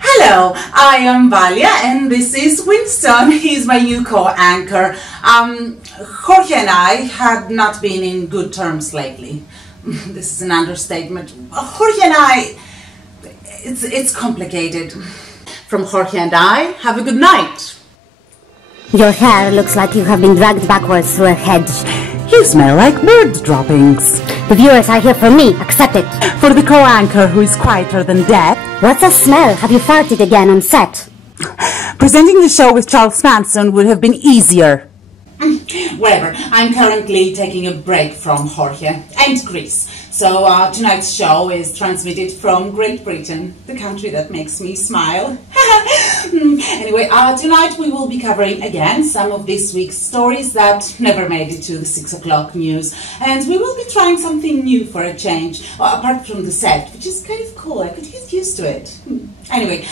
Hello, I am Valia and this is Winston. He's my new co-anchor. Jorge and I had not been in good terms lately. This is an understatement. Jorge and I, it's complicated. From Jorge and I, have a good night. Your hair looks like you have been dragged backwards through a hedge. You smell like bird droppings. The viewers are here for me. Accept it. For the co-anchor who is quieter than death. What's the smell? Have you farted again on set? Presenting the show with Charles Manson would have been easier. Whatever. I'm currently taking a break from Jorge and Greece. So tonight's show is transmitted from Great Britain, the country that makes me smile. Anyway, tonight we will be covering again some of this week's stories that never made it to the 6 o'clock news. And we will be trying something new for a change, apart from the set, which is kind of cool. I could get used to it. Anyway,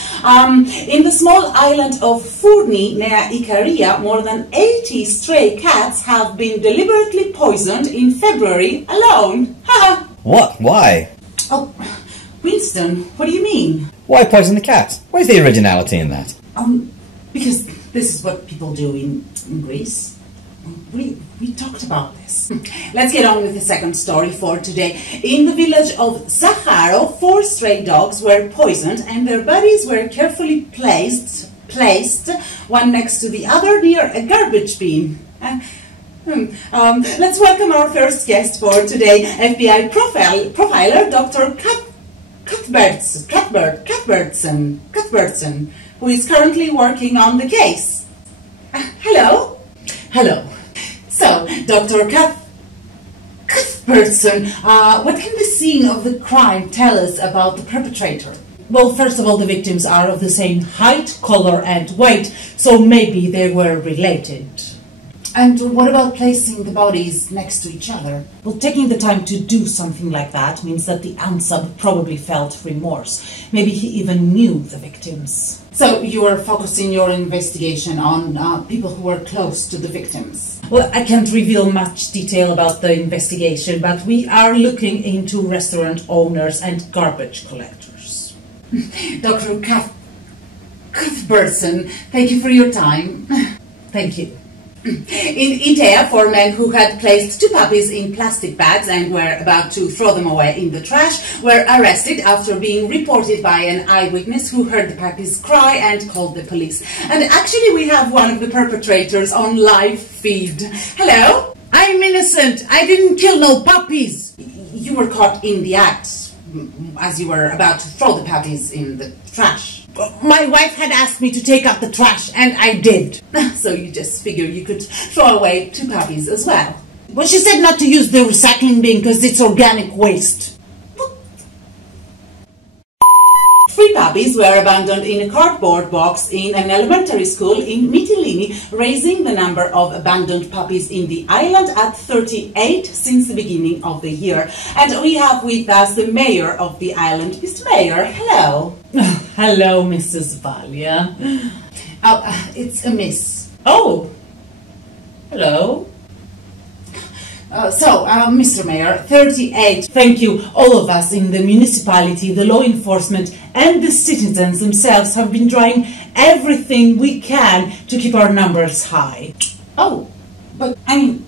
in the small island of Furni, near Icaria, more than 80 stray cats have been deliberately poisoned in February alone. What? Why? Oh, Winston, what do you mean? Why poison the cat? Where's the originality in that? Because this is what people do in Greece. We talked about this. Let's get on with the second story for today. In the village of Zacharo, 4 stray dogs were poisoned and their bodies were carefully placed one next to the other near a garbage bin. Let's welcome our first guest for today, FBI profiler Dr. Cuthbertson, who is currently working on the case. Hello? Hello. So, Dr. Cuthbertson, what can the scene of the crime tell us about the perpetrator? Well, first of all, the victims are of the same height, color and weight, so maybe they were related. And what about placing the bodies next to each other? Well, taking the time to do something like that means that the unsub probably felt remorse. Maybe he even knew the victims. So you are focusing your investigation on people who were close to the victims? Well, I can't reveal much detail about the investigation, but we are looking into restaurant owners and garbage collectors. Dr. Cuthbertson, thank you for your time. Thank you. In India, 4 men who had placed 2 puppies in plastic bags and were about to throw them away in the trash were arrested after being reported by an eyewitness who heard the puppies cry and called the police. And actually we have one of the perpetrators on live feed. Hello? I'm innocent. I didn't kill no puppies. You were caught in the act as you were about to throw the puppies in the trash. My wife had asked me to take out the trash, and I did. So you just figured you could throw away 2 puppies as well? Well, she said not to use the recycling bin because it's organic waste. 3 puppies were abandoned in a cardboard box in an elementary school in Mytilene, raising the number of abandoned puppies in the island at 38 since the beginning of the year. And we have with us the mayor of the island. Mr. Mayor, hello. Hello, Mrs. Valia. It's a miss. Oh, hello. Mr. Mayor, 38. Thank you. All of us in the municipality, the law enforcement and the citizens themselves have been trying everything we can to keep our numbers high. Oh, but I mean,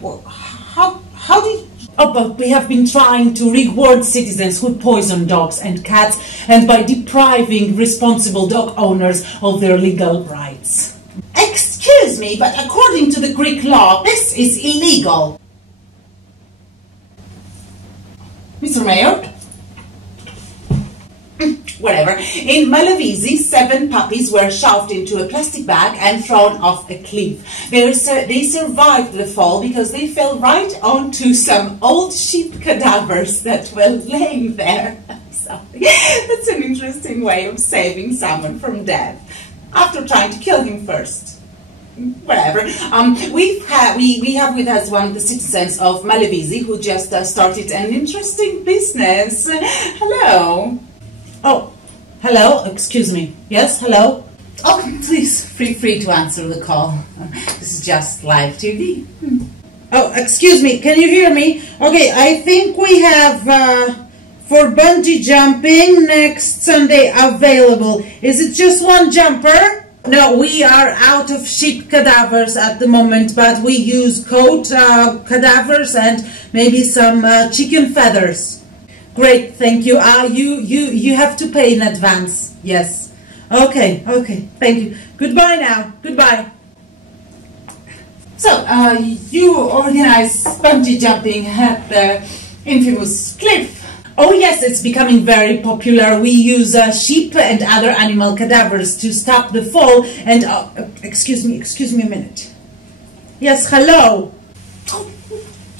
well, how do you... Oh, but we have been trying to reward citizens who poison dogs and cats and by depriving responsible dog owners of their legal rights. Excuse me, but according to the Greek law, this is illegal. Mr. Mayor? Whatever. In Malavisi, 7 puppies were shoved into a plastic bag and thrown off a cliff. They survived the fall because they fell right onto some old sheep cadavers that were laying there. Sorry. That's an interesting way of saving someone from death, after trying to kill him first. Whatever. We have with us one of the citizens of Malavisi who just started an interesting business. Hello. Oh, hello. Excuse me. Yes, hello. Oh, please, feel free to answer the call. This is just live TV. Oh, excuse me, can you hear me? Okay, I think we have for bungee jumping next Sunday available. Is it just one jumper? No, we are out of sheep cadavers at the moment, but we use goat cadavers and maybe some chicken feathers. Great, thank you. You have to pay in advance. Yes. Okay, thank you. Goodbye now. Goodbye. So, you organize bungee jumping at the infamous cliff. Oh yes, it's becoming very popular. We use sheep and other animal cadavers to stop the fall and... excuse me a minute. Yes, hello. Oh,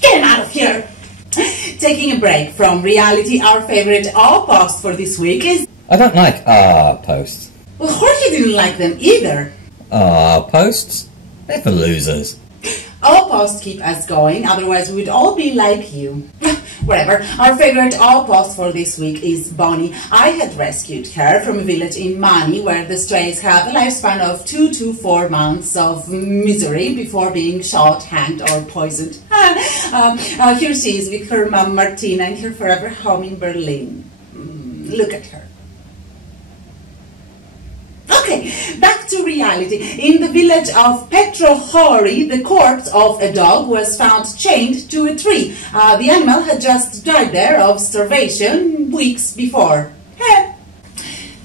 get him out of here. Taking a break from reality, our favorite all post for this week is... I don't like posts. Well, Jorge didn't like them either. Posts? They're for losers. All posts keep us going, otherwise we would all be like you. Whatever. Our favorite all post for this week is Bonnie. I had rescued her from a village in Mani where the strays have a lifespan of 2 to 4 months of misery before being shot, hanged or poisoned. Here she is with her mom Martina and her forever home in Berlin. Look at her. Okay, back to reality. In the village of Petrohori, the corpse of a dog was found chained to a tree. The animal had just died there of starvation weeks before.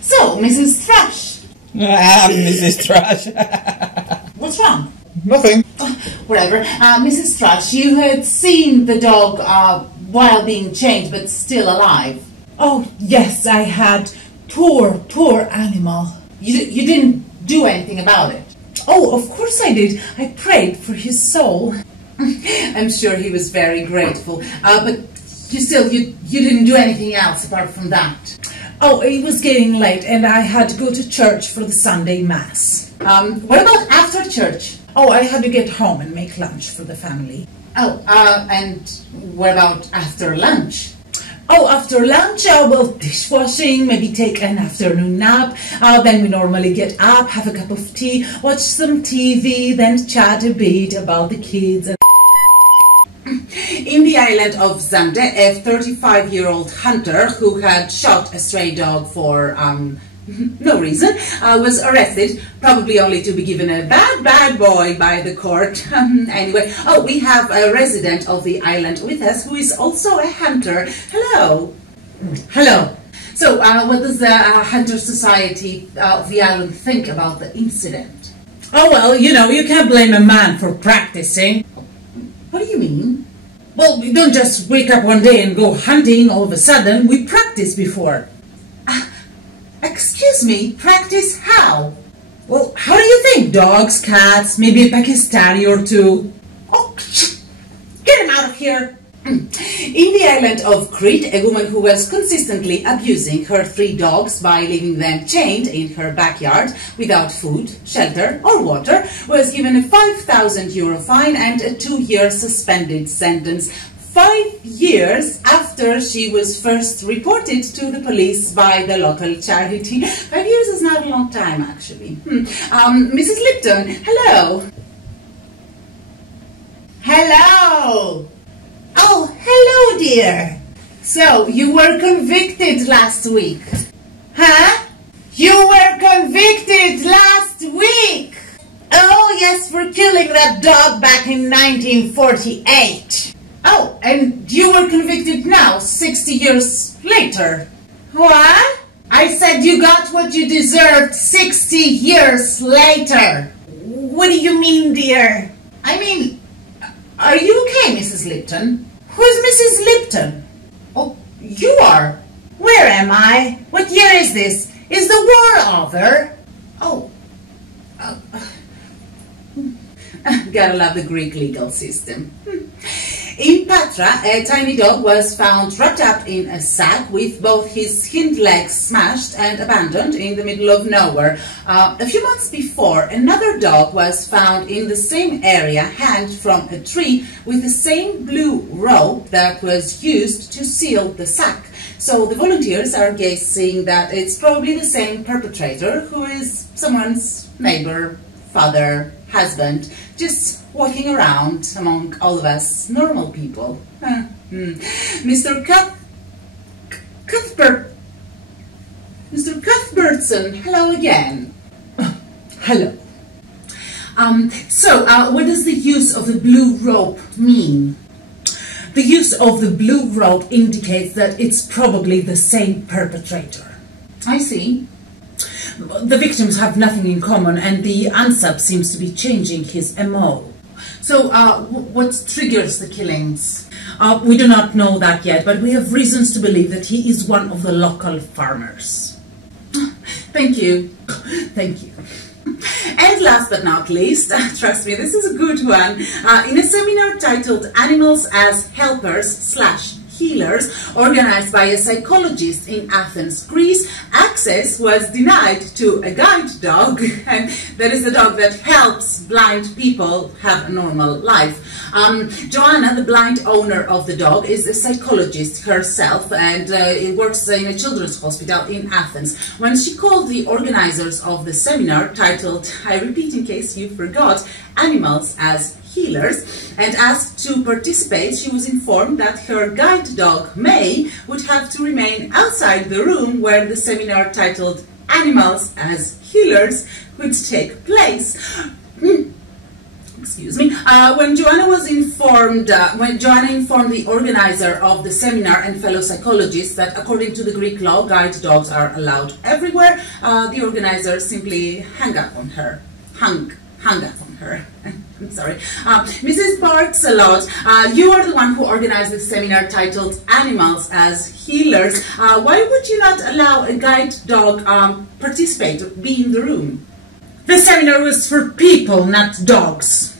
So, Mrs. Thrush. Mrs. Thrush. What's wrong? Nothing. Whatever. Mrs. Thrush, you had seen the dog while being chained but still alive. Oh, yes, I had. Poor animal. You didn't do anything about it? Oh, of course I did. I prayed for his soul. I'm sure he was very grateful. But you didn't do anything else apart from that? Oh, it was getting late and I had to go to church for the Sunday Mass. What about after church? Oh, I had to get home and make lunch for the family. Oh, and what about after lunch? Oh, after lunch, well, dishwashing, maybe take an afternoon nap. Then we normally get up, have a cup of tea, watch some TV, then chat a bit about the kids. In the island of Zande, a 35-year-old hunter who had shot a stray dog for no reason, was arrested, probably only to be given a bad boy by the court. Anyway, we have a resident of the island with us who is also a hunter. Hello. Hello. So, what does the Hunter Society of the island think about the incident? Oh, well, you know, you can't blame a man for practicing. What do you mean? Well, we don't just wake up one day and go hunting all of a sudden. We practice before. Excuse me, practice how? Well, how do you think? Dogs, cats, maybe a Pakistani or two. Oh, get him out of here! In the island of Crete, a woman who was consistently abusing her 3 dogs by leaving them chained in her backyard without food, shelter or water was given a €5,000 fine and a 2-year suspended sentence. 5 years after she was first reported to the police by the local charity. 5 years is not a long time, actually. Mrs. Lipton, hello. Hello. Oh, hello, dear. So, you were convicted last week. Huh? You were convicted last week. Oh, yes, for killing that dog back in 1948. Oh, and you were convicted now, 60 years later. What? I said you got what you deserved 60 years later. What do you mean, dear? I mean, are you okay, Mrs. Lipton? Who's Mrs. Lipton? Oh, you are. Where am I? What year is this? Is the war over? Oh. Gotta love the Greek legal system. In Patra, a tiny dog was found wrapped up in a sack with both his hind legs smashed and abandoned in the middle of nowhere. A few months before, another dog was found in the same area, hanged from a tree with the same blue rope that was used to seal the sack. So the volunteers are guessing that it's probably the same perpetrator who is someone's neighbor, father, husband, just walking around among all of us normal people. Mr. Cuthbertson, hello again. Hello. What does the use of the blue rope mean? The use of the blue rope indicates that it's probably the same perpetrator. I see. The victims have nothing in common, and the unsub seems to be changing his MO. So, what triggers the killings? We do not know that yet, but we have reasons to believe that he is one of the local farmers. Thank you. Thank you. And last but not least, trust me, this is a good one. In a seminar titled Animals as Helpers/Healers, organized by a psychologist in Athens, Greece, access was denied to a guide dog, and that is the dog that helps blind people have a normal life. Joanna, the blind owner of the dog, is a psychologist herself, and works in a children's hospital in Athens. When she called the organizers of the seminar, titled, I repeat in case you forgot, Animals as Healers, and asked to participate, she was informed that her guide dog, May, would have to remain outside the room where the seminar titled Animals as Healers would take place. Excuse me. When Joanna informed the organizer of the seminar and fellow psychologists that according to the Greek law, guide dogs are allowed everywhere, the organizer simply hung up on her. I'm sorry. Mrs. Barks-a-lot, you are the one who organized the seminar titled Animals as Healers. Why would you not allow a guide dog participate or be in the room? The seminar was for people, not dogs.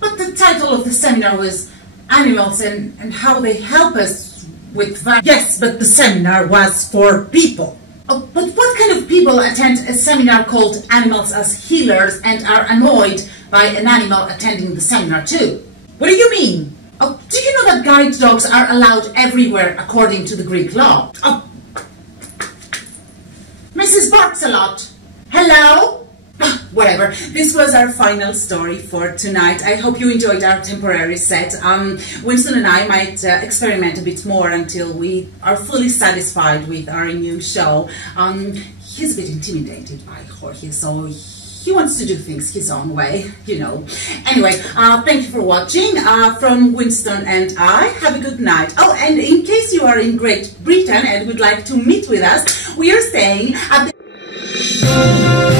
But the title of the seminar was Animals and how they help us with... Yes, but the seminar was for people. Oh, but what kind of people attend a seminar called Animals as Healers and are annoyed by an animal attending the seminar too? What do you mean? Oh, do you know that guide dogs are allowed everywhere according to the Greek law? Oh. Mrs. Barks-a-lot, hello? Whatever. This was our final story for tonight. I hope you enjoyed our temporary set. Winston and I might experiment a bit more until we are fully satisfied with our new show. He's a bit intimidated by Jorge, so he wants to do things his own way, you know. Anyway, thank you for watching. From Winston and I, have a good night. Oh, and in case you are in Great Britain and would like to meet with us, we are staying at the...